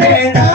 Helena.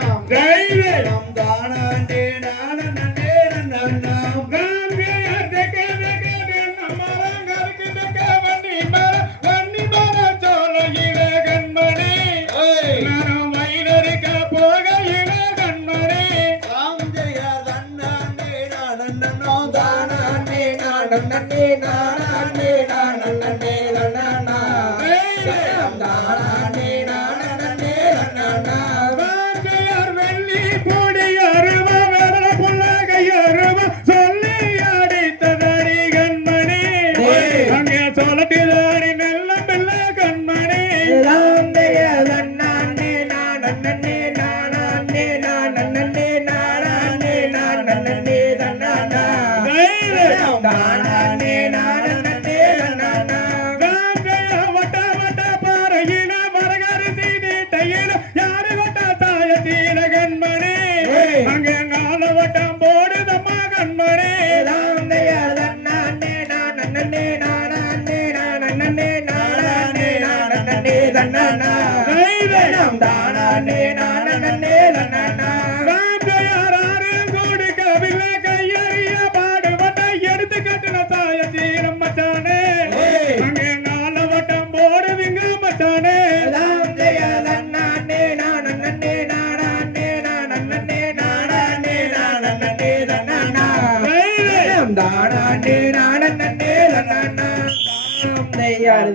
na na na na அங்கே நால வட்டம் போடுதம்மா கண்மணே கையறிய பாடுபட்ட எடுத்து கட்டின தாய தீரம் மச்சானே அங்கே நாலு வட்டம் போடுவீங்க மச்சானே.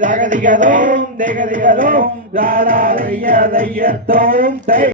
தகதிகதோம் தகதிகதோம் ராதாதைய தையத்தோம் தை